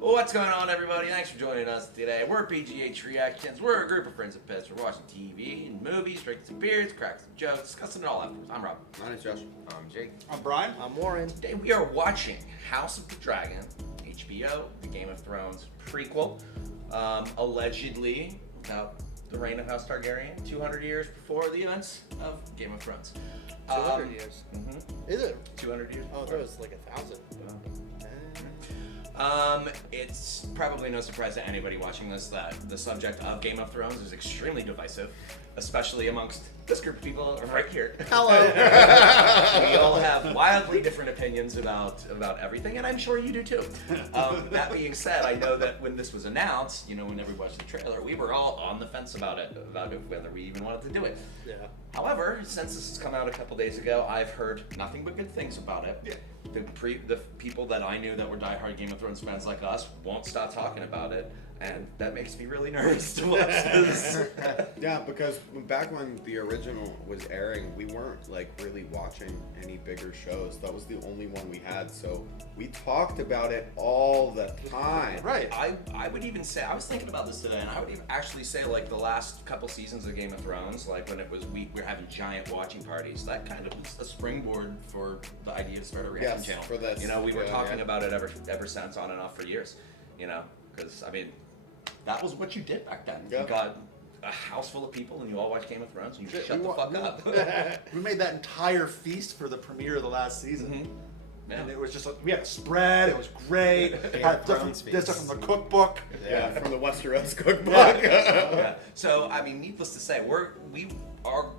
What's going on, everybody? Thanks for joining us today. We're PGH Reactions. We're a group of friends and pets. We're watching TV and movies, drinking some beers, cracking some jokes, discussing it all afterwards. I'm Rob. My name's Josh. I'm Jake. I'm Brian. I'm Warren. Today we are watching House of the Dragon, HBO, the Game of Thrones prequel, allegedly about the reign of House Targaryen, 200 years before the events of Game of Thrones. 200 years. Mm-hmm. Is it? 200 years. Oh, there was like 1,000. It's probably no surprise to anybody watching this that the subject of Game of Thrones is extremely divisive, especially amongst this group of people right here. Hello. We all have wildly different opinions about everything, and I'm sure you do too. That being said, I know that when this was announced, whenever we watched the trailer, we were all on the fence about whether we even wanted to do it. Yeah. However, since this has come out a couple days ago, I've heard nothing but good things about it. Yeah. The people that I knew that were diehard Game of Thrones fans like us won't stop talking about it, and that makes me really nervous to watch this. Yeah, because back when the original was airing, we weren't like really watching any bigger shows. That was the only one we had, so we talked about it all the time. Right. I would even say, I was thinking about this today, and I would even actually say like the last couple seasons of Game of Thrones, like when it was we were having giant watching parties, that kind of was a springboard for the idea to start a reaction channel. For this. We were talking about it ever since, on and off for years. Because I mean, that was what you did back then. Yeah. You got a house full of people, and you all watched Game of Thrones, and you just shut the fuck up. We made that entire feast for the premiere of the last season. Mm-hmm. Yeah. And it was just, we had a spread, it was great. Had Thrones this stuff feast. from the cookbook. Yeah, from the Westeros cookbook. Yeah. So, I mean, needless to say, we're or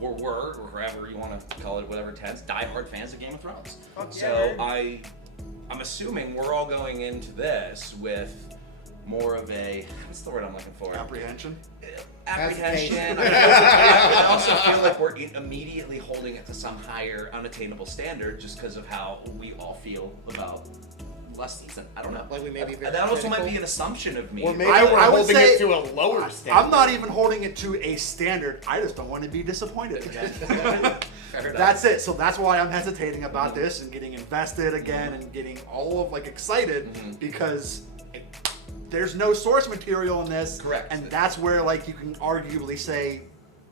wherever you want to call it, whatever tense, diehard fans of Game of Thrones. So I'm assuming we're all going into this with more of a, what's the word I'm looking for? Apprehension. Apprehension. I also feel like we're immediately holding it to some higher, unattainable standard just because of how we all feel about last season. I don't know. Like we may be very that also might critical. be an assumption of me. Or maybe I we're would holding say- it to a lower standard. I'm not even holding it to a standard. I just don't want to be disappointed again. Fair enough. That's it. So that's why I'm hesitating about this and getting invested again and getting all of excited because there's no source material in this. Correct. And that's where you can arguably say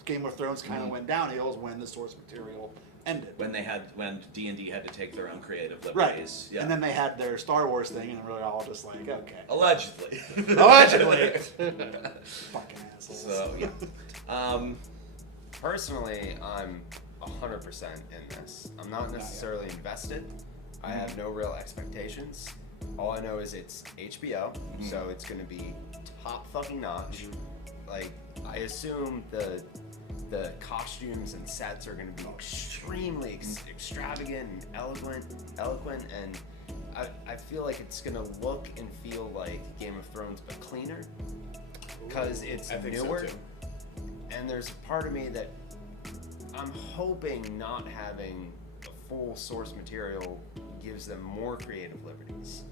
Game of Thrones kind of went downhill is when the source material ended. when D&D had to take their own creative Right. liberties. Yeah. And then they had their Star Wars thing and we're all just like, okay. Allegedly. Allegedly. Fucking assholes. So yeah. Personally, I'm 100% in this. I'm not necessarily invested. I have no real expectations. All I know is it's HBO, so it's going to be top fucking notch. I assume the costumes and sets are going to be extremely extravagant and eloquent, and I feel like it's going to look and feel like Game of Thrones, but cleaner, because it's I think so, newer. too. And there's a part of me that I'm hoping not having a full source material gives them more creative liberties.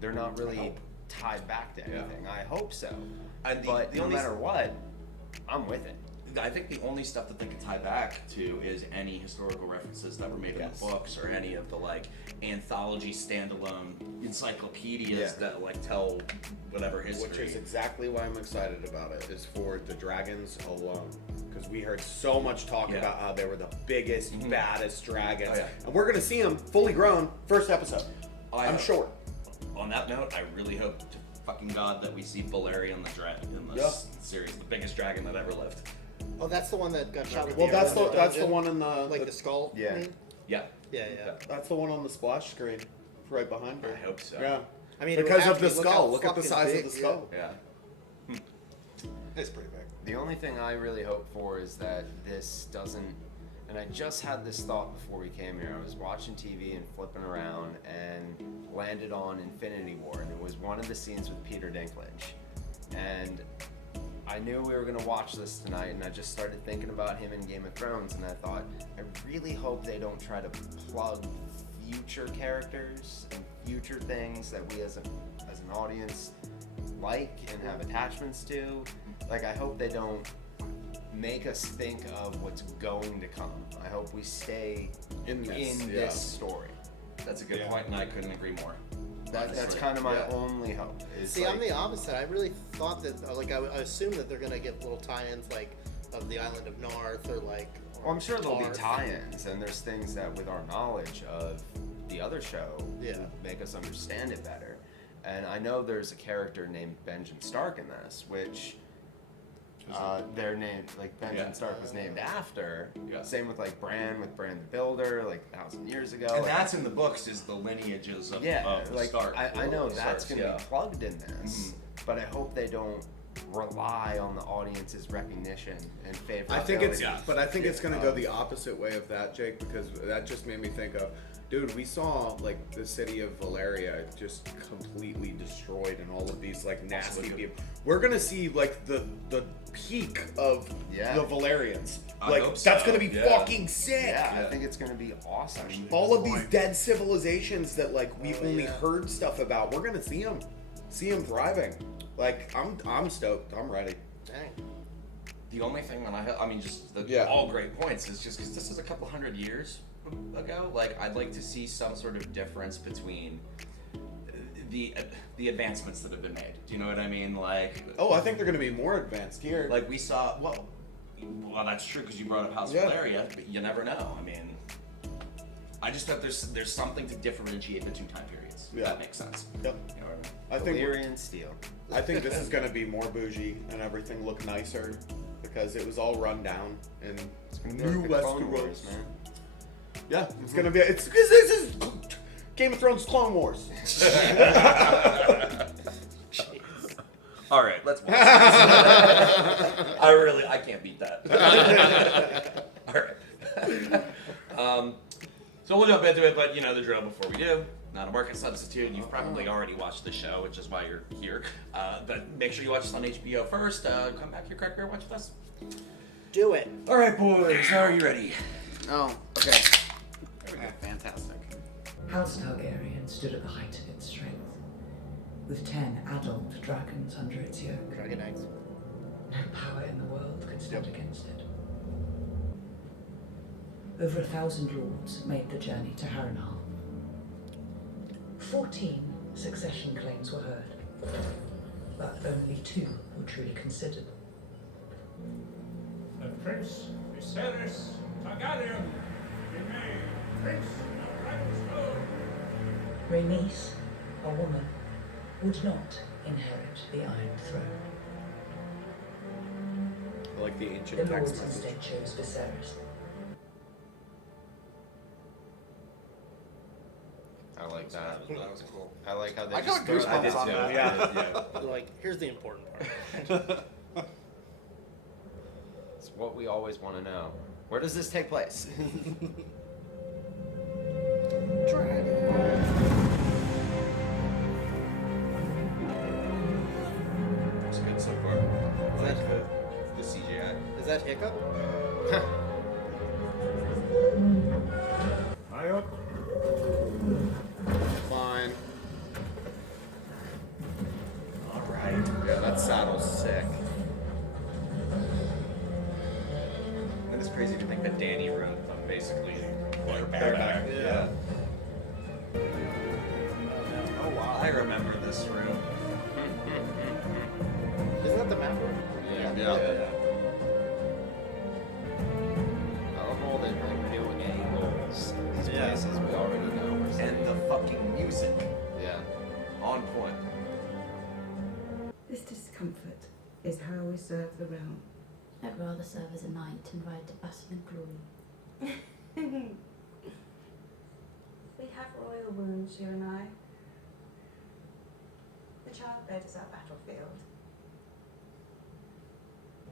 They're not really tied back to anything. I hope so. And But no matter what, I'm with it. I think the only stuff that they can tie back to is any historical references that were made in the books or any of the anthology standalone encyclopedias that tell whatever history. Which is exactly why I'm excited about it, is for the dragons alone. Because we heard so much talk about how they were the biggest, baddest dragons. Oh, yeah. And we're going to see them fully grown first episode. I'm sure. On that note, I really hope to fucking God that we see Valerian in this series, the biggest dragon that ever lived. Oh, that's the one that got shot with Well, the that's arrow in the dungeon? one in the the skull. Yeah. thing? Yeah. Yeah. that's the one on the splash screen, right behind her. I hope so. Yeah. I mean, it Because would of the have to be- skull. how Look at the fucking size big, of the skull. Yeah. It's pretty big. The only thing I really hope for is that this doesn't, and I just had this thought before we came here. I was watching TV and flipping around and landed on Infinity War, and it was one of the scenes with Peter Dinklage. And I knew we were going to watch this tonight, and I just started thinking about him in Game of Thrones, and I thought, I really hope they don't try to plug future characters and future things that we as an audience like and have attachments to. I hope they don't make us think of what's going to come. I hope we stay In this, this story. That's a good point, and I couldn't agree more. That's honestly. kind of my Yeah. only hope. Is See, like, I'm the opposite. I really thought that, like, I assume that they're gonna get little tie-ins, like, of the island of Narth, or like. Well, I'm sure there'll be Tarth. tie-ins, and there's things that, with our knowledge of the other show, Yeah. would make us understand it better. And I know there's a character named Benjamin Stark in this, which their name, like Benjamin Yeah. Stark, was named after. Yeah. Same with like Bran the Builder, like 1,000 years ago. And like, that's in the books is the lineages of, yeah, of the like Stark. I know that's Starks, gonna yeah. be plugged in this, but I hope they don't rely on the audience's recognition and favorability. I think it's, Yeah. but I think it's gonna go the opposite way of that, Jake, because that just made me think of, dude, we saw like the city of Valeria just completely destroyed, and all of these like nasty people. We're gonna see like the peak of Yeah. the Valerians. I Like hope that's so, gonna be yeah. fucking sick. Yeah, I think it's gonna be awesome. All of these dead civilizations that like we've only yeah. heard stuff about, we're gonna see them thriving. Like I'm stoked. I'm ready. Dang. The only thing that I mean, just Yeah. all great points is just because this is a couple hundred years ago. Like, I'd like to see some sort of difference between the advancements that have been made. Do you know what I mean? Like, Oh, I think they're gonna be more advanced here. like we saw. Well, that's true because you brought up House Yeah. Valeria, but you never know. I mean, I just thought there's something to differentiate the two time periods. If Yeah. that makes sense. Yep. You know what I mean? I think Valyrian steel. I think this is gonna be more bougie and everything look nicer because it was all run down and It's gonna be new like the Clone Westeros. Wars, man. Yeah, it's gonna be. It's because this is Game of Thrones Clone Wars. All right, let's watch this. I can't beat that. All right. So we'll jump into it, but you know the drill before we do. Not a market substitute. You've probably already watched the show, which is why you're here. But make sure you watch this on HBO first. Come back here, crack beer, watch with us. Do it. All right, boys. How are you ready? Oh, okay. There we go. Fantastic. House Targaryen stood at the height of its strength, with 10 adult dragons under its yoke. Dragon eggs. No power in the world could stand against it. Over 1,000 lords made the journey to Harrenhal. 14 succession claims were heard, but only 2 were truly considered. The Prince Viserys Targaryen remain Prince of Dragonstone. Rhaenys, a woman, would not inherit the Iron Throne. I like the The ancient text lords message. instead chose Viserys. I like that. That was cool. I like how they I just got throw goosebumps that on in. that. Yeah. Like, here's the important part. It's what we always want to know. Where does this take place? It's good so far. I like the CGI. Is that Hiccup? Fine. All right. Yeah, that saddle's sick. And it's crazy to think that Danny wrote basically like bareback, yeah. Oh wow. I remember this room. Isn't that the map room? Yeah. I love all the like new angles. These Yeah. places we already know. And the fucking music Yeah. on point. This discomfort is how we serve the realm. I'd rather serve as a knight and ride to battle and glory. We have royal wounds, you and I. The childbed is our battlefield.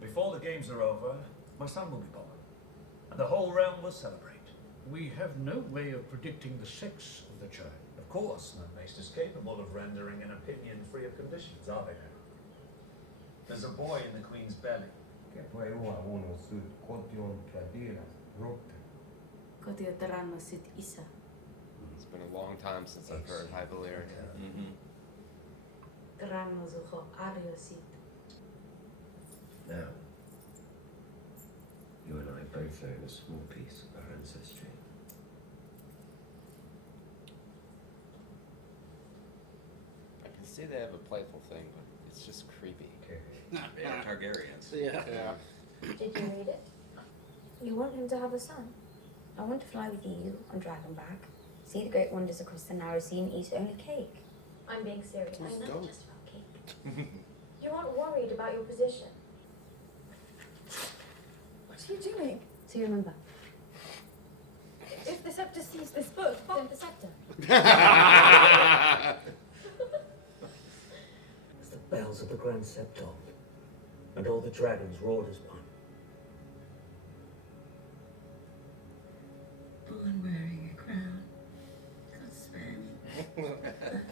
Before the games are over, my son will be born, and the whole realm will celebrate. We have no way of predicting the sex of the child. Of course, none is capable of rendering an opinion free of conditions, are they now? There's a boy in the Queen's belly. Kotiotarano sit isa. It's been a long time since I've heard High Valyrian. Mm-hmm. Tarano zuho ario sit. Now, you and I both own a small piece of our ancestry. say they have a playful thing, but it's just creepy. They're Targaryens. Yeah. Did you read it? You want him to have a son? I want to fly with you on Dragonback, see the great wonders across the narrow sea, and eat only cake. I'm being serious. Let's I'm go. not just about cake. You aren't worried about your position. What are you doing? So you remember? If the scepter sees this book, Then the scepter. As the bells of the Grand Septon, and all the dragons roared as one. born wearing a crown. God spare me.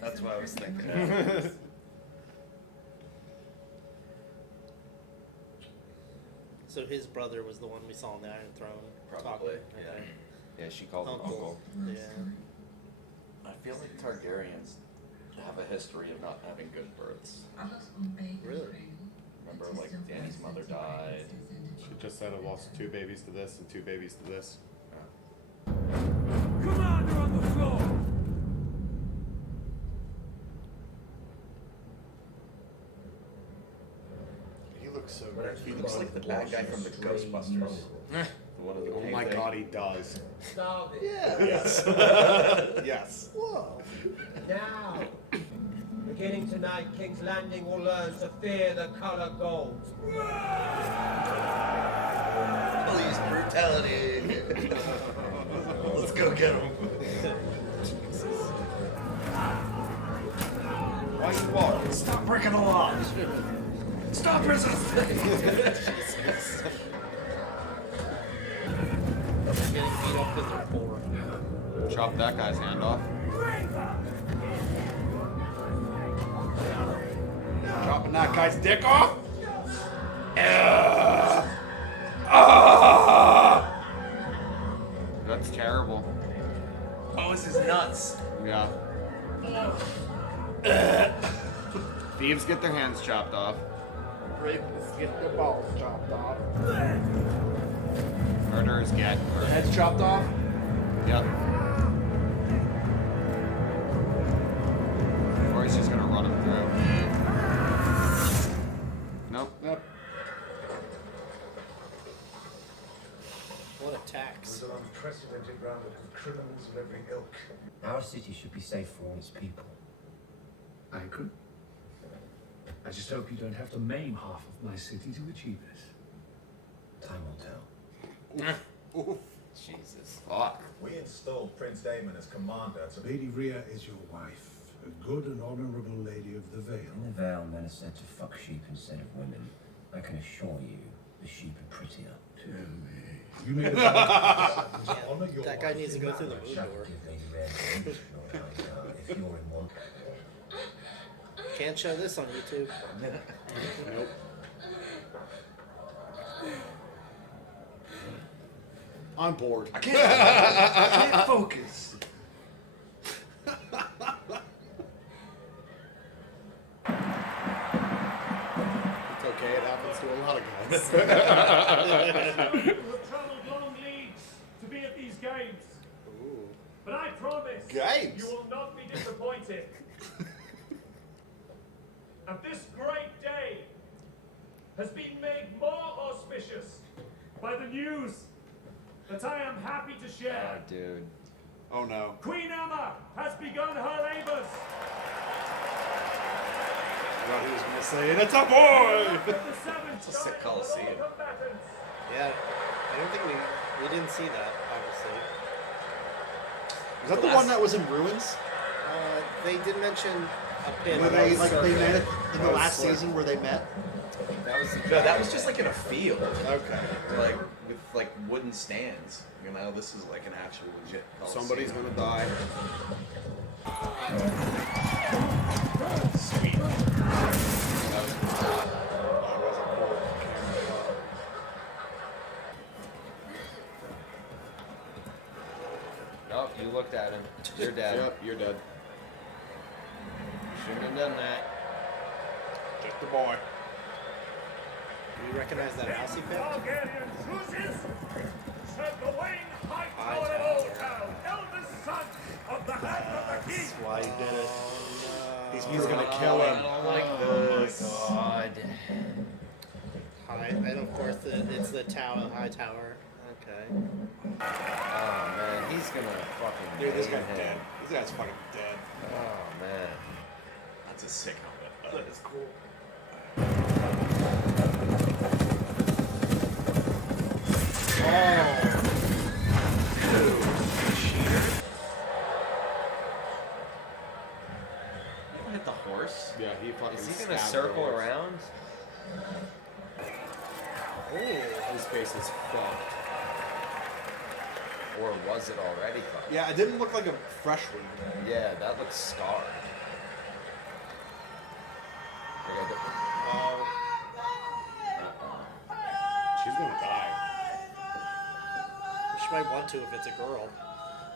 That's what I was thinking. So his brother was the one we saw on the Iron Throne. Probably, talking. yeah. Okay. Yeah, she called him uncle. Yeah. I feel like Targaryens have a history of not having good births. Really? Remember, like, Dany's mother died. She just said I lost 2 babies to this and 2 babies to this. Commander on the floor! He looks so good. He looks like the bad guy from the Ghostbusters. One of the Oh my god, he does. Yeah. Yes. Yes. Whoa. Now, beginning tonight, King's Landing will learn to fear the color gold. Police brutality. Let's go get him. Why you walking? Stop breaking the law. Stop resisting. Jesus. Getting beat up with their four. Chop that guy's hand off. Chopping that guy's dick off? That's terrible. Oh, it's his nuts. Yeah. Thieves get their hands chopped off. Rapists get their balls chopped off. Murderers get. Their heads chopped off? Yep. Or he's just gonna run them through. Nope. Yep. What a tax. An unprecedented round of criminals of every ilk. Our city should be safe for all its people. I agree. I just hope you don't have to maim half of my city to achieve it. Time will tell. Jesus. Fuck. We installed Prince Daemon as commander to Lady Rhea is your wife, a good and honorable lady of the Vale. In the Vale, men are said to fuck sheep instead of women. I can assure you, the sheep are prettier. You made a honor your That guy wife needs to in go through the marriage. mood door. Give Lady Rhea permission, or if you're in one. Can't show this on YouTube. Nope. I'm bored. I can't focus. It's okay, it happens to a lot of guys. You have traveled long leagues to be at these games. Ooh. But I promise Games? you will not be disappointed. And this great day has been made more auspicious by the news that I am happy to Oh, share. dude. Oh no. Queen Emma has begun her labors. I thought he was gonna say, and it's a boy! It's a sick Coliseum. Yeah. I don't think we didn't see that, obviously. Was that the one that was in ruins? They did mention a pin. Where they met in the That was last slick. season where they met? No, that was just like in a field. Okay. Like, with like wooden stands. You know, this is like an actual legit Coliseum. Somebody's gonna die. Sweet. Oh, you looked at him. You're dead. Yep, you're dead. Shouldn't have done that. Get the boy. Do you recognize that house he picked? Targaryen chooses Sir Gawain Hightower of Old Town, eldest son of the Hand of the King. That's why he did it. He's gonna kill him. Oh my god. And of course, it's the tower, high tower. Okay. Oh man, he's gonna fucking. Dude, this nail guy's him. dead. This guy's fucking dead. Oh man. That's a sick helmet. That is cool. Hit the horse. Yeah, he fucking. Is he gonna stabbed circle the horse. around? His face is fucked. Or was it already fucked? Yeah, it didn't look like a fresh wound. Yeah, that looks scarred. She's gonna die. She might want to if it's a girl.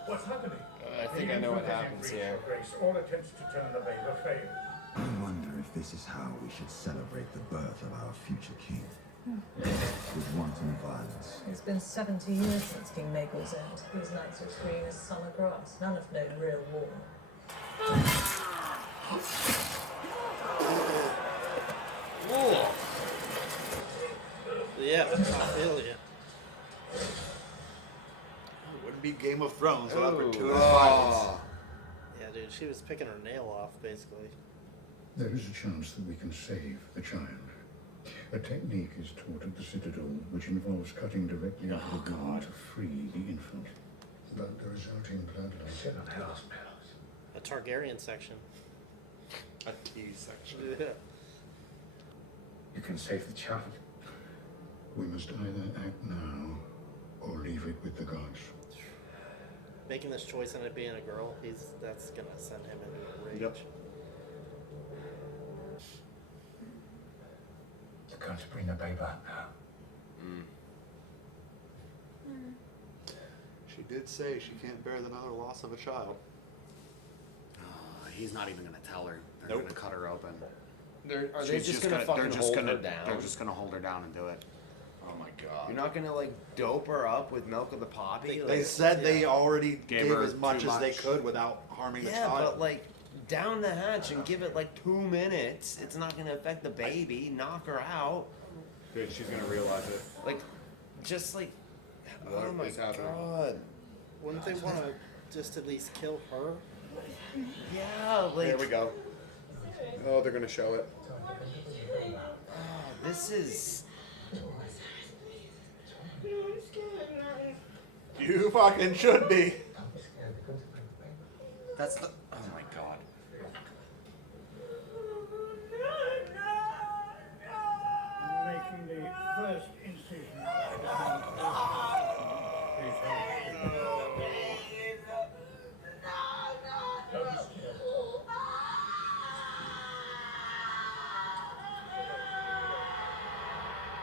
What's happening? I think I know what happens here. Grace, all attempts to turn the favor fail. I wonder if this is how we should celebrate the birth of our future king. With wanton violence. It's been 70 years since King Maegor's end. These nights are as green as summer grass. None have known real war. Yeah, I feel you. It wouldn't be Game of Thrones without gratuitous Oh. violence. Yeah, dude, she was picking her nail off, basically. There is a chance that we can save the child. A technique is taught at the Citadel which involves cutting directly into the wound to free the infant. But the resulting bloodline... A Targaryen section. A T section. Yeah. You can save the child. We must either act now or leave it with the gods. Making this choice and it being a girl, that's gonna send him into a rage. Yep. You're going to bring the baby out now. She did say she can't bear another loss of a child. He's not even gonna tell her. They're Nope. gonna cut her open. Are they just gonna fucking hold her down? They're just gonna hold her down and do it. Oh my god. You're not gonna like dope her up with milk of the poppy? They Like, said they already Gave gave her as much too as they much. could without harming the yeah, child. but like down the hatch and give it like 2 minutes. It's not gonna affect the baby. Knock her out. Dude, she's gonna realize it. Like, just like. What Oh my is happening? god. Wouldn't they want to just at least kill her? Yeah, like. There we go. Oh, they're gonna show it. This is. You fucking should be. That's the. Oh my god. Making the first incision.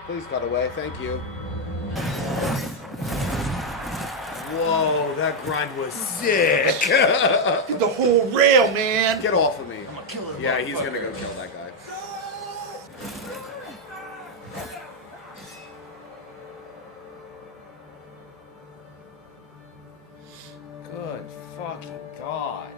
Please cut away. Thank you. Whoa, that grind was sick. Get the whole rail, man. Get off of me. I'm gonna kill him. Yeah, he's gonna go kill that guy. Good fucking god.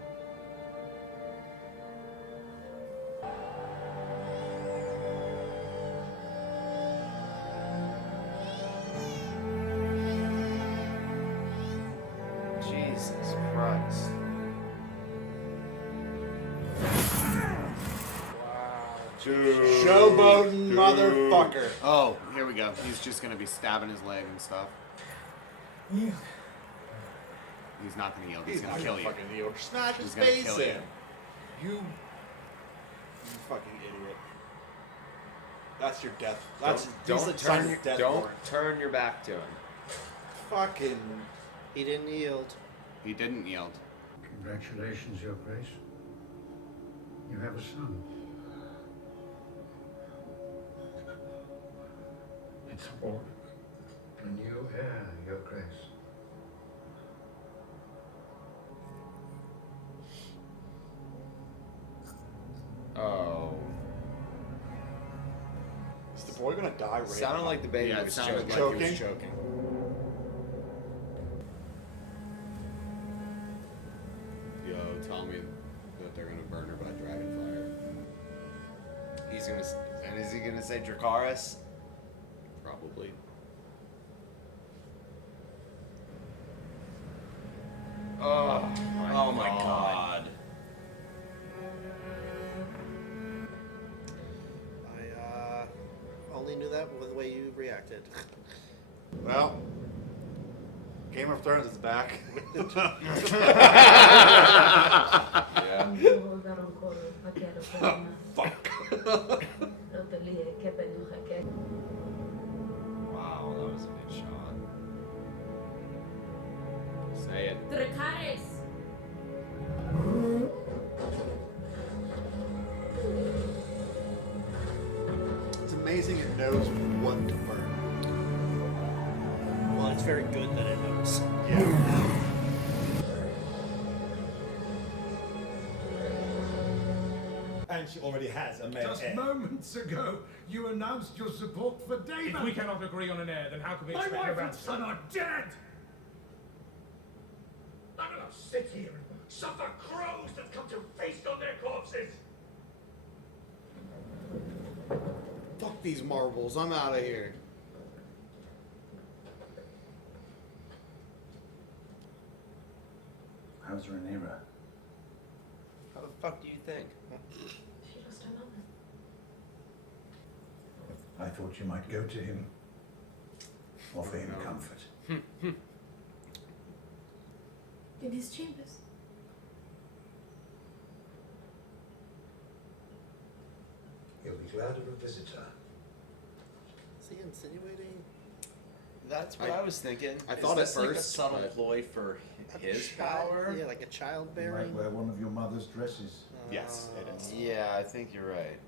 Jesus Christ. Showboating motherfucker. Oh, here we go. He's just gonna be stabbing his leg and stuff. Yield. He's not gonna yield. He's He's gonna not kill gonna you. fucking yield. Smash his He's gonna face kill in. you. You fucking idiot. That's your death. That's Don't turn your back to him. Fucking. He didn't yield. He didn't yield. Congratulations, Your Grace. You have a son. It's born. A new heir, Your Grace. Oh. Is the boy gonna die right Sounded like the baby Yeah, it was sounded choking. like he was choking. Yo, tell me that they're gonna burn her by dragonfire. He's gonna. And is he gonna say Dracarys? Probably. Oh my god. I only knew that with the way you reacted. Well, Game of Thrones is back. Yeah. Fuck. Wow, that was a good shot. Say it. Dracarys. It's amazing it knows what to burn. Well, it's very good that it knows. Yeah. And she already has a male Just heir. moments ago, you announced your support for David. If we cannot agree on an heir, then how can we My expect wife a and son are dead! I'm gonna sit here and suffer crows that come to feast on their corpses! Fuck these marbles. I'm out of here. How's Rhaenyra? How the fuck do you think? She lost her mother. I thought you might go to him. Offer him comfort. In his chambers. He'll be glad of a visitor. Is he insinuating? That's what I was thinking. I thought Is this at like a first, subtle but- ploy for his Child- power? Yeah, like a You childbearing. might wear one of your mother's dresses. Yes, it is. Yeah, I think you're right.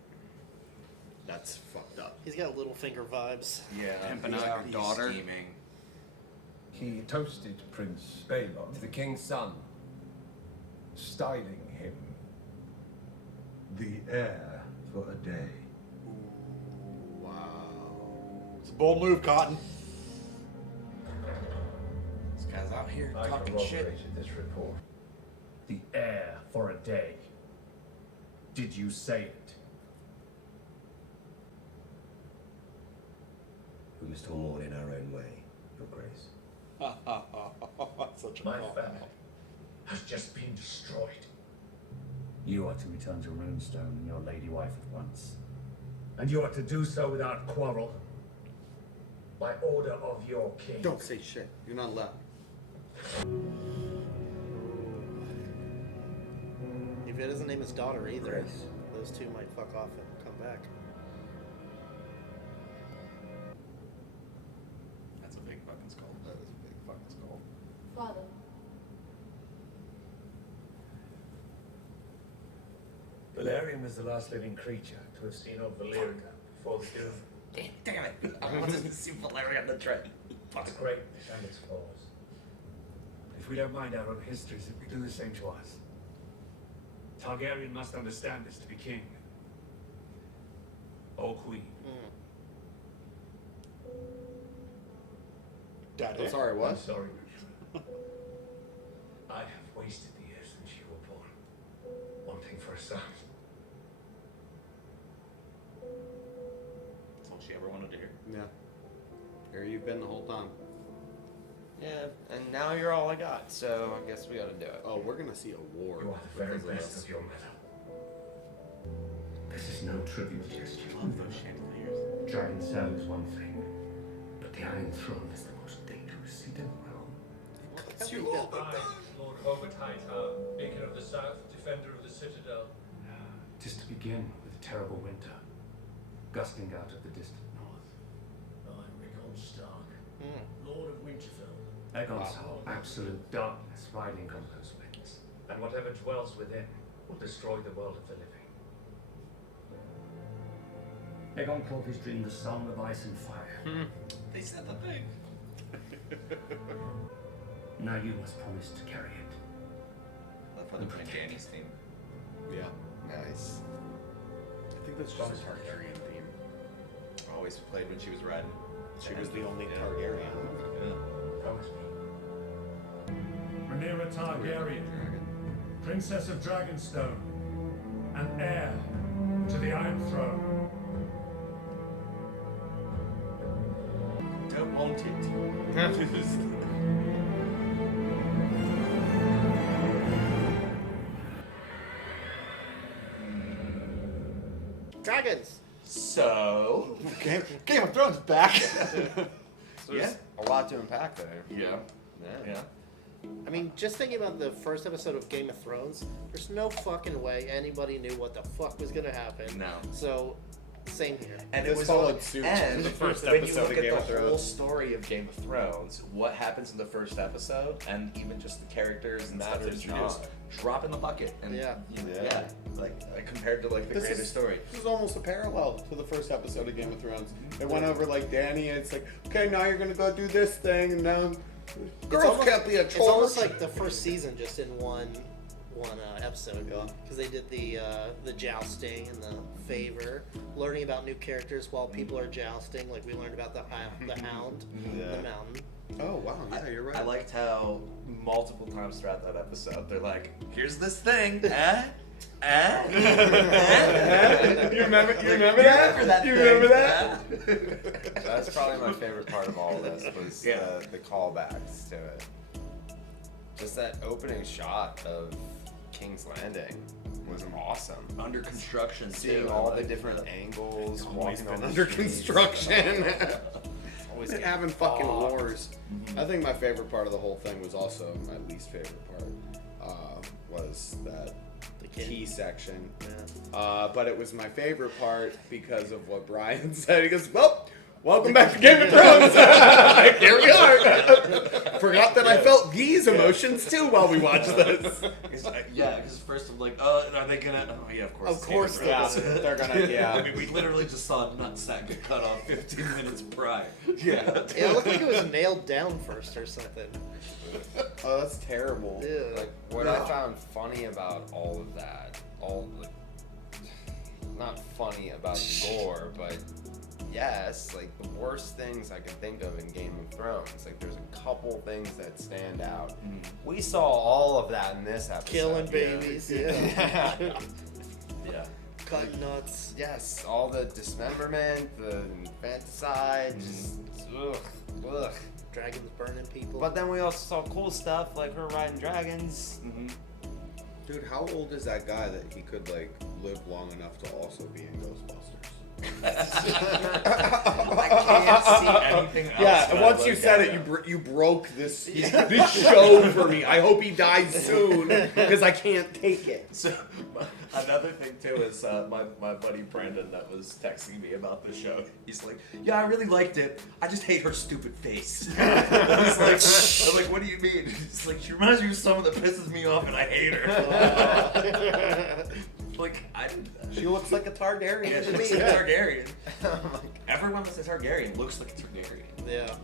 That's fucked up. He's got Littlefinger vibes. Yeah. Pimping out your he's daughter. scheming. He toasted Prince Balon, To the king's son. styling him. The heir for a day. Wow. It's a bold move, Cotton. This guy's out here I talking shit. corroborated this report. The heir for a day. Did you say it? We must all mourn in our own way, Your Grace. Such a My call. family has just been destroyed. You are to return to Runestone and your lady wife at once. And you are to do so without quarrel. By order of your king. Don't say shit. You're not allowed. If it doesn't name his daughter either, Grace. those two might fuck off and come back. That's a big fucking skull. That is a big fucking skull. Father. Valerian was the last living creature to have seen old Valyria before the doom. Damn it. I wanted to see Valeria on the train. Its greatness and its flaws. If we don't mind our own histories, it will do the same to us. Targaryen must understand this to be king. Or queen. I'm sorry, what? I'm sorry. I have wasted the years since you were born, wanting for a son. That's all she ever wanted to hear. Yeah. Here you've been the whole time. Yeah, and now you're all I got, so I guess we gotta do it. Oh, we're gonna see a war. You are the very because of best this. of your metal. This is no trivial gesture. Love those chandeliers. Dragon Cell is one thing. But the Iron Throne is the most dangerous seat in the realm. Lord Hobart Hightower, Beacon of the South, Defender of the Citadel. Tis to begin with a terrible winter, gusting out of the distant north. I'm Rickon Stark, Lord of Winterfell. Aegon saw absolute darkness riding on those winds, and whatever dwells within will destroy the world of the living. Aegon called his dream the Song of Ice and Fire. They said the thing. Now you must promise to carry it. That's probably playing Danny's theme. Yeah. Nice. I think that's just a Targaryen theme. Always played when she was red. She was the only Targaryen. Yeah. Promise me. Rhaenyra Targaryen, Princess of Dragonstone, and heir to the Iron Throne. wanted. Dragons. So Game of Thrones back. So there's a lot to unpack there. Yeah. Yeah. I mean, just thinking about the first episode of Game of Thrones, there's no fucking way anybody knew what the fuck was gonna happen. No. So, same here. And This it was followed all, suit and to the first when you episode look of at Game the of whole Thrones. story of Game of Thrones, what happens in the first episode, and even just the characters and stuff Matters that's introduced, not. drop in the bucket. And Yeah. like compared to like the greater story. This is almost a parallel to the first episode of Game of Thrones. It went over like Danny, and it's like, okay, now you're gonna go do this thing, and now girls can't be a It's torch. almost like the first season just in one episode, because they did the jousting and the favor, learning about new characters while people are jousting. Like we learned about the hound, the mountain. Oh wow, yeah, you're right. I liked how multiple times throughout that episode they're like, "Here's this thing, eh? You remember that? You remember that? You thing, remember that? That's probably my favorite part of all of this was the callbacks to it. Just that opening shot of King's Landing was awesome. Under construction, seeing too. all the different angles, walking on the under streets. construction. Always They're getting having fucking fucked. wars. I think my favorite part of the whole thing was also my least favorite part. Was that tea section. But it was my favorite part because of what Brian said. He goes, well, welcome back to Game of Thrones. Here we are. Forgot that I felt these emotions too while we watched this. Because first I'm like, oh, are they gonna? Oh yeah, of course. Of course Game of Thrones. they're gonna. Yeah. I mean, we literally just saw a nutsack get cut off 15 minutes prior. Yeah, it looked like it was nailed down first or something. Oh, that's terrible. Yeah. Like what I found funny about all of that, not funny about the gore, but yes, like the worst things I can think of in Game of Thrones. Like there's a couple things that stand out. We saw all of that in this episode. Killing babies, yeah. Yeah. Cutting nuts. Yes, all the dismemberment, the infanticide, just ugh. Dragons burning people. But then we also saw cool stuff like her riding dragons. Dude, how old is that guy that he could like live long enough to also be in Ghostbusters? I can't see anything else. Yeah, and once you said it, you broke this show for me. I hope he dies soon because I can't take it. So another thing too is my buddy Brandon that was texting me about the show. He's like, "Yeah, I really liked it. I just hate her stupid face." I'm like, "What do you mean?" He's like, "She reminds me of someone that pisses me off, and I hate her." Like she looks like a Targaryen. Yeah, she looks like a Targaryen. Everyone that's a Targaryen looks like a Targaryen. Yeah.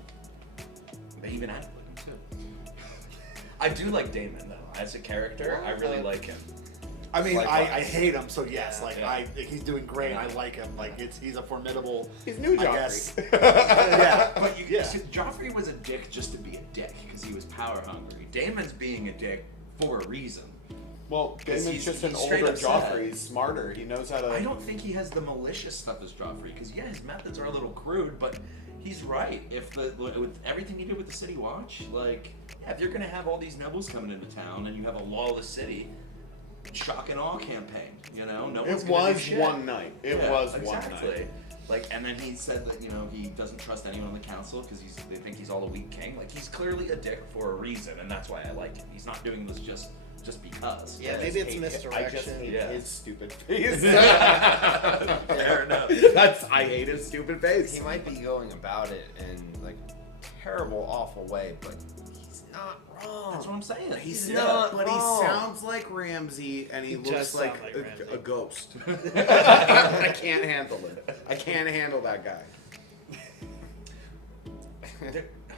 They even act like him too. I do like Daemon though, as a character. I really like him. I mean, Likewise. I hate him, so yes, Yeah. he's doing great. I like him. Like he's a formidable. He's new I Joffrey. guess. Yeah, but see, Joffrey was a dick just to be a dick because he was power hungry. Daemon's being a dick for a reason. Well, Daemon's just an straight older up said- Joffrey. He's smarter. He knows how to. I don't think he has the malicious stuff as Joffrey because his methods are a little crude, but he's right. If with everything he did with the City Watch, like if you're gonna have all these nobles coming into town and you have a lawless city, shock and awe campaign. You know, no one's It gonna do was shit. one night. It was one exactly. night. Like, and then he said that he doesn't trust anyone on the council because they think he's all a weak king. Like he's clearly a dick for a reason, and that's why I like him. He's not doing this just because. Yeah, I maybe just it's hate misdirection. I just hate Yeah. his stupid face. Fair enough. I hate his stupid face. He might be going about it in like terrible, awful way, but he's not wrong. That's what I'm saying. He's not but wrong. he sounds like Ramsey, and he looks does like, sound like Ramsey. a ghost. I can't handle it. I can't handle that guy.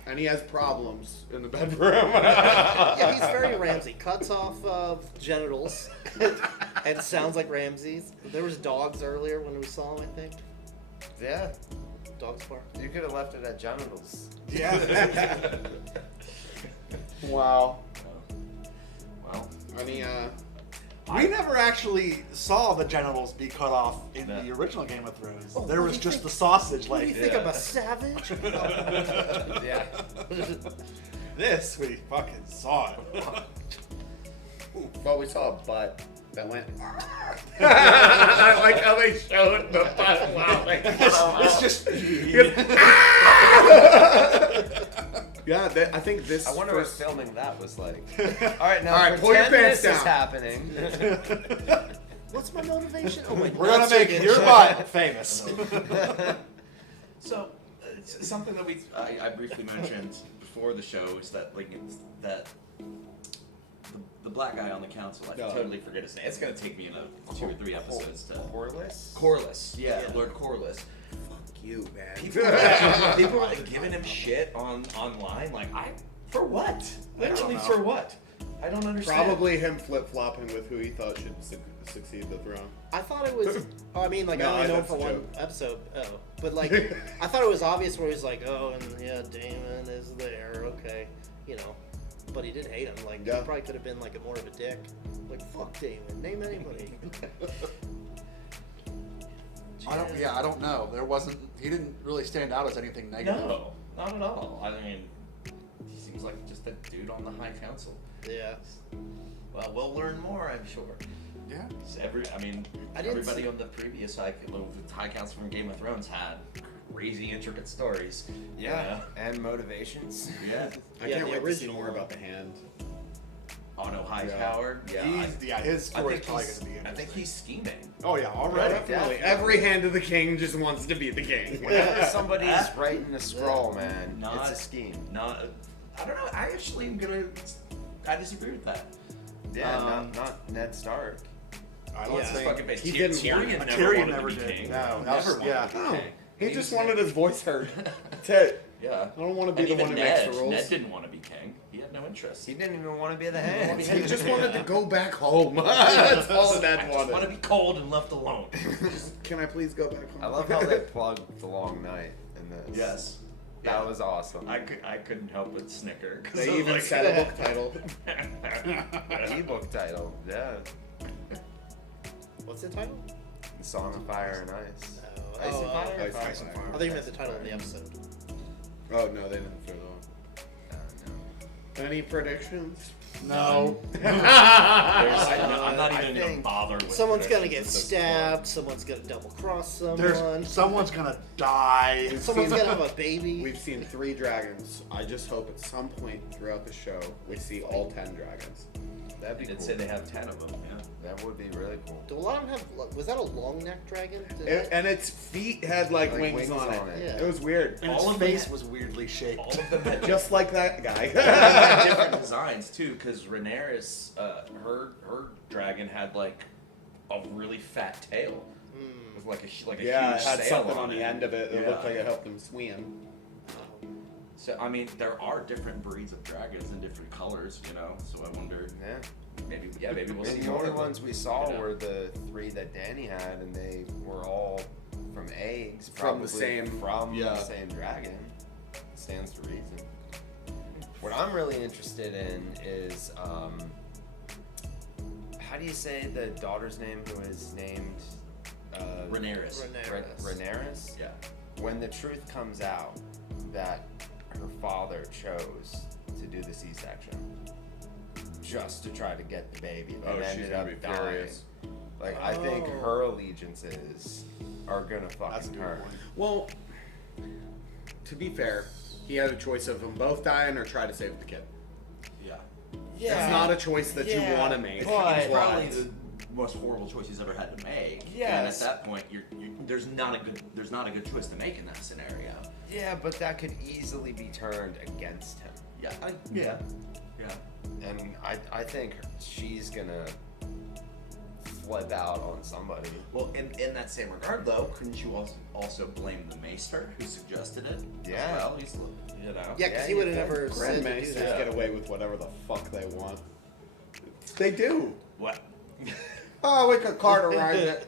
And he has problems in the bedroom. Yeah, he's very Ramsey. Cuts off genitals and sounds like Ramsey's. There was dogs earlier when we saw him, I think. Yeah, Dogs bark. you could have left it at genitals. Yeah. Wow. Well, Any We never actually saw the genitals be cut off in the original Game of Thrones. Oh, there what was do you just think- the sausage. What Like, do you think I'm a savage? Yeah. This we fucking saw it. Well, we saw a butt that went. I like how they showed the butt. Wow, It's just. Yeah, I think this. I wonder first... what filming that was like. All right, now All right, pull your pretend pants this is down. happening. What's my motivation? Oh, my We're gonna nuts are make getting your shot. butt famous. So, something that I briefly mentioned before the show is that the black guy on the council. I totally forget his name. It's gonna take me 2 or 3 episodes to. Corliss. Yeah, Lord Corliss. Fuck you, man. People are like giving him shit online. Like, for what? Literally for what? I don't understand. Probably him flip-flopping with who he thought should succeed the throne. I thought it was. I only know him for one episode. Oh, but I thought it was obvious where he's like, oh, and yeah, Damon is there. Okay, but he did hate him. Like, he probably could have been like more of a dick. Like, fuck Damon. Name anybody. I don't know. He didn't really stand out as anything negative. No, not at all. I mean, he seems like just a dude on the High Council. Yeah. Well, we'll learn more, I'm sure. Yeah. Everybody on the previous High Council from Game of Thrones had crazy intricate stories. Yeah, and motivations. Yeah. I can't wait to see more about the Hand. Otto Hightower. Yeah. His story's probably going to be interesting. I think he's scheming. Oh, yeah, already. Definitely. Every Hand of the King just wants to be the king. Whenever somebody's writing a scroll, man, it's a scheme. I don't know. I actually am gonna. I disagree with that. Yeah, not Ned Stark. I don't think he didn't. Tyrion never did. King. No, never wanted to be king. He just wanted his voice heard. Yeah. I don't want to be the one who makes the rules. Ned didn't want to be king. He had no interest. He didn't even want to be the Hand. He just wanted to go back home. That's all Ned I just wanted. want to be cold and left alone. Can I please go back home? I love how they plugged The Long Night in this. Yes. That was awesome. I couldn't help but snicker. They even said a book title. E-book title, yeah. What's the title? The Song of Fire and Ice. Ice and Fire? Ice and Fire. I thought you meant the title of the episode. Oh, no, they didn't throw that one. Any predictions? No. I'm not even going to bother with Someone's gonna get predictions at this stabbed. Someone's gonna double cross someone. Someone's gonna die. Someone's gonna have a baby. We've seen 3 dragons. I just hope at some point throughout the show we see all 10 dragons. That'd be They'd cool. say they have 10 of them, yeah. That would be really cool. Do a lot of them have? Was that a long neck dragon? And its feet had like wings on it. Yeah. It was weird. And All its of them face had- was weirdly shaped. All of them had Just like that guy. different designs too, because Rhaenyra's, her dragon had like a really fat tail with like a Yeah, huge it had sail something on on the end of it that Yeah. looked like it helped him swim. So I mean, there are different breeds of dragons in different colors, So I wonder, maybe we'll see The more only of them, ones we saw were the 3 that Danny had, and they were all from eggs, From the probably same- same dragon. Stands to reason. What I'm really interested in is, how do you say the daughter's name who is named Rhaenyra's. Rhaenyra's? Yeah. When the truth comes out that her father chose to do the C-section just to try to get the baby and she's ended gonna up be dying. furious. Like, I think her allegiances are gonna fucking hurt. Well, to be fair, he had a choice of them both dying or try to save the kid. Yeah. It's not a choice that you want to make. It's probably the most horrible choice he's ever had to make. Yes. And at that point, there's not a good choice to make in that scenario. Yeah, but that could easily be turned against him. Yeah. And I think she's gonna flip out on somebody. Well, in that same regard, though, couldn't you also blame the maester who suggested it? Yeah. As well, he's, Yeah, because he would have never said to do Grandmasters that. get away with whatever the fuck they want. They do. What? Oh, we could cauterize it.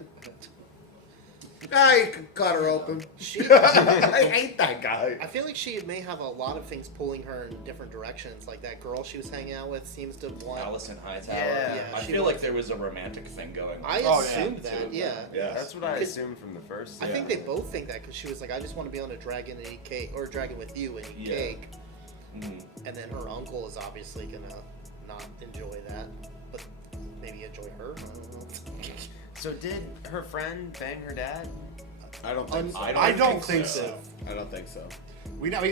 I cut her open. She, I hate that guy. I feel like she may have a lot of things pulling her in different directions. Like that girl she was hanging out with seems to want. Allison Hightower. Yeah, I she feel was- like there was a romantic thing going on. I assumed that. Yeah. That's what I assumed from the first. I think they both think that because she was like, I just want to be on a dragon and eat cake, or a dragon with you and eat cake. And then her uncle is obviously gonna not enjoy that, but maybe enjoy her. I don't know. So did her friend bang her dad? I don't think so. I don't think so. I don't think so.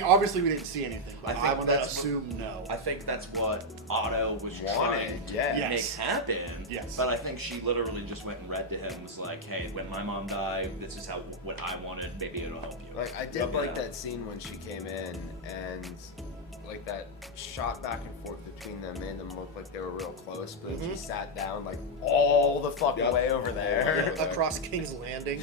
Obviously we didn't see anything, but I think would that's assume no. I think that's what Otto was Wanted, trying to yeah. make happen. Yes. But I think she literally just went and read to him and was like, hey, when my mom died, this is what I wanted. Maybe it'll help you. Like I did like that scene when she came in and like that shot back and forth between them made them look like they were real close, but she sat down like all the fucking way over there. Across King's Landing.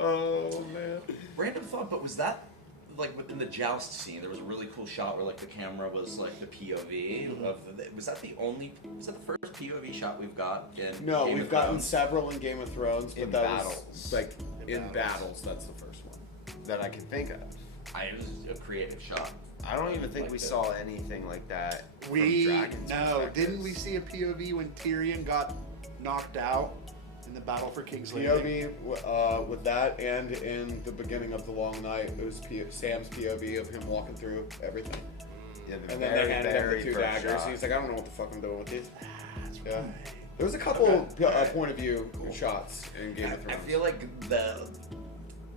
Oh man. Random thought, but was that like within the joust scene? There was a really cool shot where like the camera was like the POV of was that the first POV shot we've got in No, Game we've of gotten Thrones? several in Game of Thrones, but In that battles. was like in battles. That's the first one that I can think of. It was a creative shot. I don't even think we saw anything like that. We from Dragon's didn't we see a POV when Tyrion got knocked out in the battle for King's Landing? POV with that, and in the beginning of the Long Night, it was Sam's POV of him walking through everything. Yeah, And then they handed him the two daggers, and he's like, I don't know what the fuck I'm doing with these. Yeah. There was a couple point of view shots in Game of I Thrones. feel like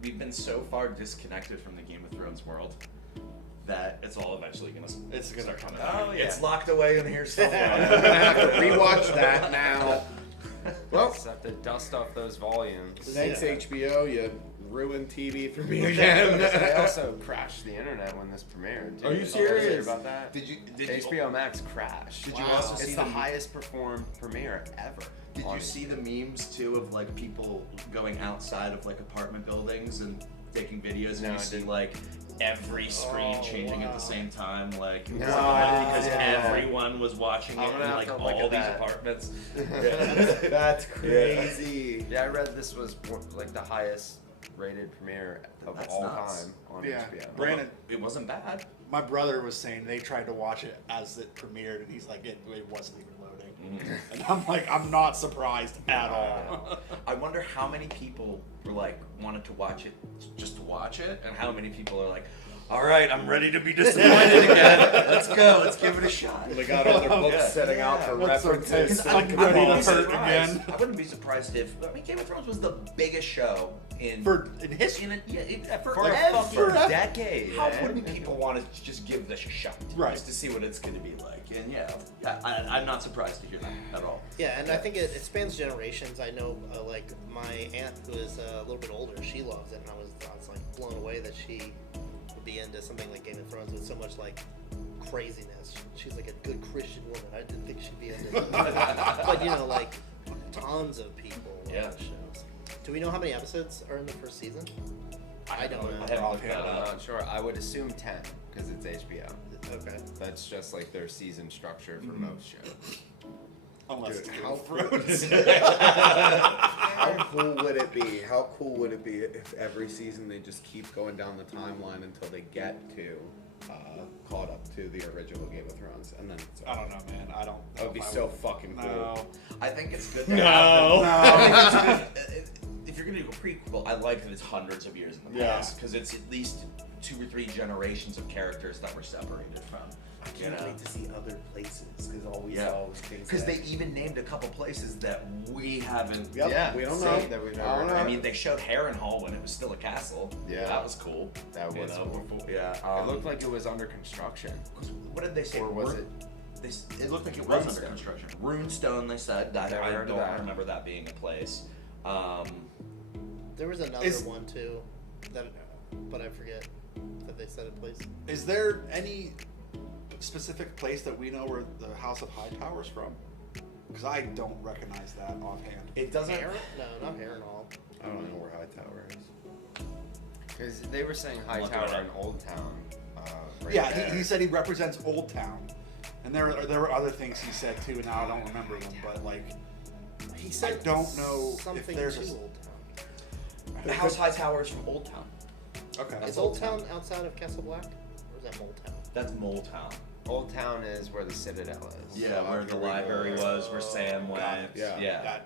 we've been so far disconnected from the Game of Thrones world that it's all eventually gonna start coming out. Oh, yeah. It's locked away in here somewhere. I'm gonna have to rewatch that now. Well, just have to dust off those volumes. Thanks HBO, you ruined TV for me again. They also crashed the internet when this premiered. Dude. Are you Did serious? hear about that? Did you HBO Max crashed? Did you also It's see the the- highest performed premiere ever. Did on you see the memes too of like people going outside of like apartment buildings and taking videos and No, you I see didn't. like every screen changing at the same time, like No. because Yeah. everyone was watching I'm it gonna in have like to all look at these that. apartments. That's crazy. Yeah, I read this was like the highest rated premiere of That's all nuts. time on Yeah. HBO. Brandon, It wasn't bad. my brother was saying they tried to watch it as it premiered, and he's like, it wasn't even loading. And I'm like, I'm not surprised at all. I wonder how many people were like wanted to watch it just to watch it, and how many people are like, all right, I'm ready to be disappointed again. Let's go. Let's give it a shot. They got all their books Yeah. setting out for That's references. okay. I I'm ready to wouldn't be hurt surprised. again. I wouldn't be surprised if Game of Thrones was the biggest show in history. For a Forever. fucking decade. How man. wouldn't people want to just give this a shot, Right. just to see what it's going to be like? And I'm not surprised to hear that at all. Yeah, and I think it spans generations. I know, like my aunt, who is a little bit older, she loves it, and I was like blown away that she would be into something like Game of Thrones with so much like craziness. She's like a good Christian woman. I didn't think she'd be into it, but you know, like tons of people love the shows. Do we know how many episodes are in the first season? I don't know. I haven't looked that I'm up. not sure. I would assume 10 because it's HBO. Okay. That's just like their season structure for most shows. Unless it's Dude, Game how of Thrones. How cool would it be? How cool would it be if every season they just keep going down the timeline until they get to caught up to the original Game of Thrones, and then it's I don't know, man. I don't. That would be so fucking cool. No. I think it's good to No. have if you're going to do a prequel, I like that it's hundreds of years in the Yeah. past, because it's at least 2 or 3 generations of characters that were separated from. I can't wait to see other places because all we Yeah. saw was things. Because they even named a couple places that we haven't. Yep, Yeah, we don't see, know. that we've I never don't know. I mean, they showed Harrenhal when it was still a castle. Yeah. that was cool. That was cool. before- yeah. It looked like it was under construction. What did they say? Or was Ru- it? It looked like it was under Runestone. construction. Runestone, they said. I Never heard of don't that. remember that being a place. There was another one too, but I forget that they said a place. Is there any specific place that we know where the House of Hightower's from? Because I don't recognize that offhand. It doesn't. No, not Harrenhal. I don't know where Hightower is. Because they were saying Look it Hightower up. in Old Town. Right Yeah, there. he said he represents Old Town, and there were other things he said too. And now I don't remember them, but like He said I don't know if something there's to a... Old Town. The House Hightower is from Old Town. Okay. That's Is Old Town outside of Castle Black? Or is that Mole Town? That's Mole Town. Old Town is where the Citadel is. Yeah, where the library was, where Sam went. Yeah.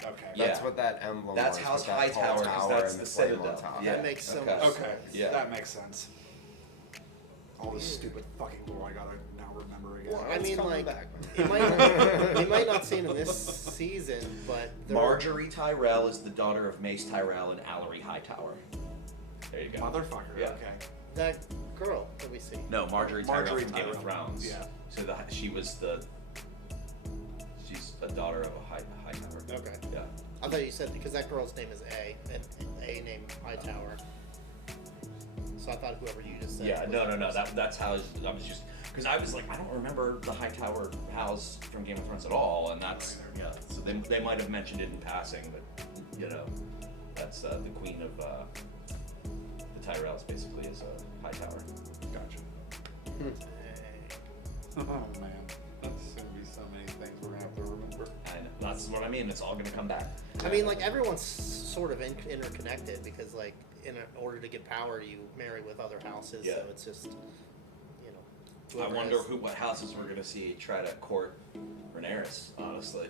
Okay. That's what that emblem That's was. House with that tall Hightower, 'cause tower that's and the flame on Citadel. top. Yeah. That makes so Okay. much Okay. sense. Yeah. That makes sense. All this stupid fucking lore I gotta now remember again. Well, I mean, coming like, back. you might not see it in this season, but Marjorie Tyrell is the daughter of Mace Tyrell and Allery Hightower. There you go. Motherfucker. Yeah. Okay. that girl that we see. No, Marjorie Tyrell Marjorie from Game of Tyrell. Thrones. Yeah. So she's a daughter of a Hightower. Okay. Yeah. I thought you said because that girl's name is A, and A named Hightower. So I thought whoever you just said. Yeah, was no. that That's how I was just because I was like, I don't remember the Hightower house from Game of Thrones at all, and that's yeah. So they might have mentioned it in passing, but you know, that's the queen of the Tyrells basically is a Hightower. Gotcha. Oh man, that's gonna be so many things we're gonna have to remember. I know. That's what I mean. It's all gonna come back. I mean, like everyone's sort of interconnected because, like, in order to get power, you marry with other houses. Yeah. So it's just, you know. I whoever wonder has- what houses we're gonna see try to court Rhaenyra. Honestly.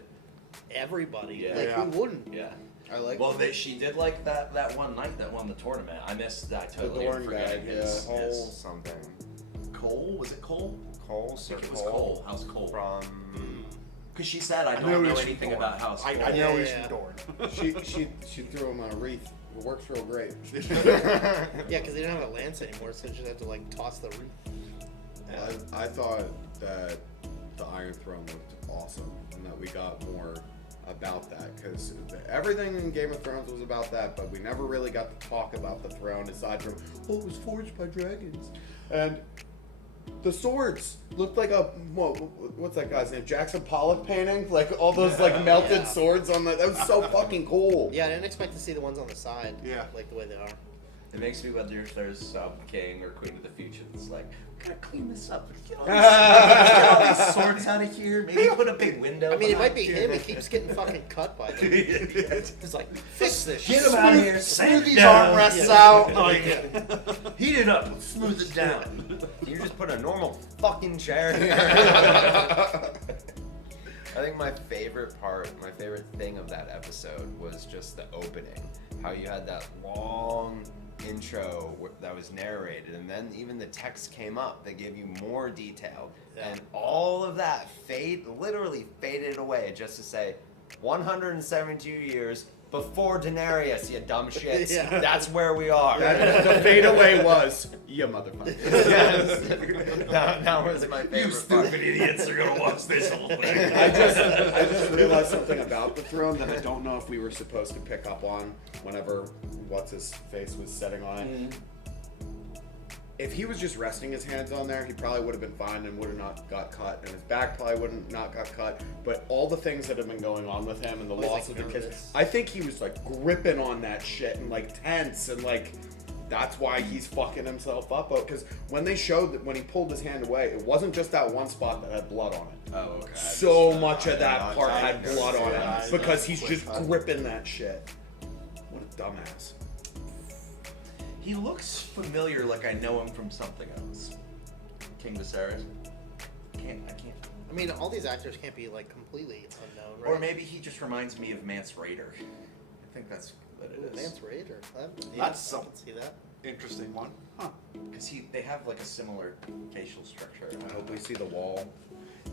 Everybody. Yeah. Like, Yeah. who wouldn't? Yeah. I like. Well, she did like that one night that won the tournament. I missed that. Totally Dorn forgetting guy, his. yeah. Cole something. Cole? Was it Cole? Cole, I Sir think it was Cole. Cole. How's Cole? From. Because she said, I know don't know he's from anything Dorne. about House I Cole. know he's Yeah. from Dorne. She threw him on a wreath. It works real great. Yeah, because they don't have a lance anymore, so you just have to, like, toss the wreath. I thought that the Iron Throne looked awesome, and that we got more about that, because everything in Game of Thrones was about that, but we never really got to talk about the throne aside from, oh, it was forged by dragons. And the swords looked like what's that guy's name? Jackson Pollock painting? Like all those like melted Yeah. swords on that was so fucking cool. Yeah, I didn't expect to see the ones on the side. Yeah. Like the way they are. It makes me wonder if there's some king or queen of the future that's like, we gotta clean this up. Get all these swords out of here. Maybe put a big window. I mean, it might behind be here. him. He keeps getting fucking cut by them. He's like, fix this Get shit. him out of here. Smooth these down. armrests Yeah. out. Like, Heat it up. Smooth it down. You just put a normal fucking chair here. I think my favorite thing of that episode was just the opening. How you had that long intro that was narrated, and then even the text came up that gave you more detail, and all of that literally faded away just to say 172 years before Daenerys, you dumb shits. Yeah. That's where we are. The fadeaway was, you motherfucker. Yes. That was my favorite You stupid part. idiots are gonna watch this whole thing. I just realized something about the throne that I don't know if we were supposed to pick up on whenever what's his face was setting on it. If he was just resting his hands on there, he probably would have been fine and would have not got cut, and his back probably wouldn't not got cut. But all the things that have been going on with him and the he's, loss like, of the kids, nervous. I think he was like gripping on that shit and like tense and like. That's why he's fucking himself up. Because when they showed that when he pulled his hand away, it wasn't just that one spot that had blood on it. Oh, okay. So much of that part I had know. blood on Yeah, it because he's quick just cut. gripping that shit. What a dumbass. He looks familiar, like I know him from something else. King Viserys. I can't. I mean, all these actors can't be, like, completely unknown, right? Or maybe he just reminds me of Mance Raider. I think that's what it is. Lance Raider. That's I can see that. interesting one. Huh. Because they have like a similar facial structure. I hope we see the wall.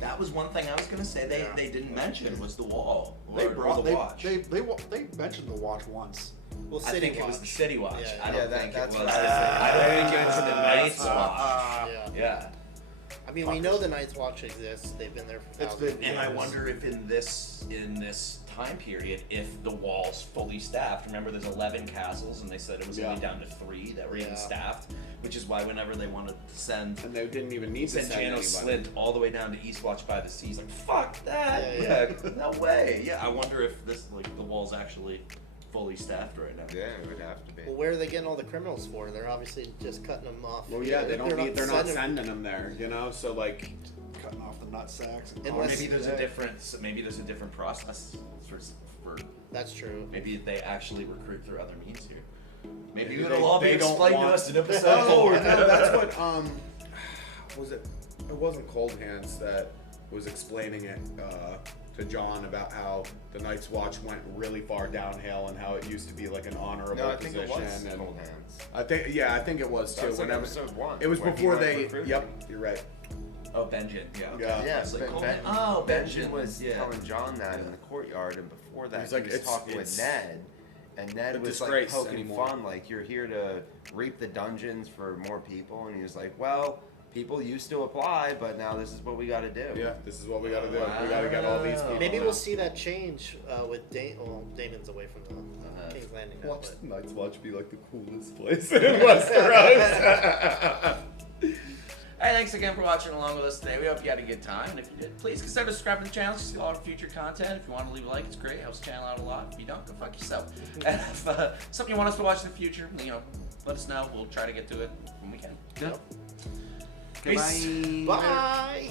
That was one thing I was gonna say they didn't mention was the wall They or brought the watch. they mentioned the watch once. Well, I City think it was the Watch. City Watch. Yeah, I yeah. don't think that's it what was. I was thinking. I don't think it was the Night's Yeah. Watch. Yeah. I mean, we know the Night's Watch exists. They've been there for It's thousands been- of And I years. wonder if in this time period, if the wall's fully staffed. Remember, there's 11 castles, and they said it was only down to 3 that were even staffed, which is why whenever they wanted to send, And they didn't even need to send Janos anybody. Slint all the way down to Eastwatch by the Sea, he's like, fuck that! Yeah, No way! Yeah, I wonder if this the wall's actually fully staffed right now. Yeah, it would have to be. Well, where are they getting all the criminals for? They're obviously just cutting them off. Well, yeah, they're not sending- sending them there, you know. So like, Cutting off the nut sacks. And Unless- Maybe there's a Yeah. different process for That's true. Maybe they actually recruit through other means here. Maybe Maybe it'll all be they don't explained to want- us in episode Oh, 4. no, that's what was it? It wasn't Cold Hands that was explaining it to John about how the Night's Watch went really far downhill and how it used to be like an honorable No, I think position. it was and Cold Hands. I think it was That too. was like Whenever- episode 1, It was when he before went they. recruiting. Yep, you're right. Oh, Benjen. Yeah. Yeah. Yeah, It's like but Cold Ben, Hand- oh, Benjen Benjen, was yeah. telling John that in the courtyard, and before that, He's like, he was "It's- talking with it's Ned, and Ned a was like disgrace poking anymore." fun, like, "You're here to reap the dungeons for more people," and he was like, "Well, people used to apply, but now this is what we got to do." Yeah, this is what we got to do. We got to get all these people. Maybe now. we'll see that change with Damon's away from the King's Landing now. Watch But the Night's Watch be like the coolest place in Westeros. Hey, thanks again for watching along with us today. We hope you had a good time. And if you did, please consider subscribing to the channel to see all our future content. If you want to leave a like, it's great. It helps the channel out a lot. If you don't, go fuck yourself. And if something you want us to watch in the future, let us know. We'll try to get to it when we can. Yep. Peace. Bye.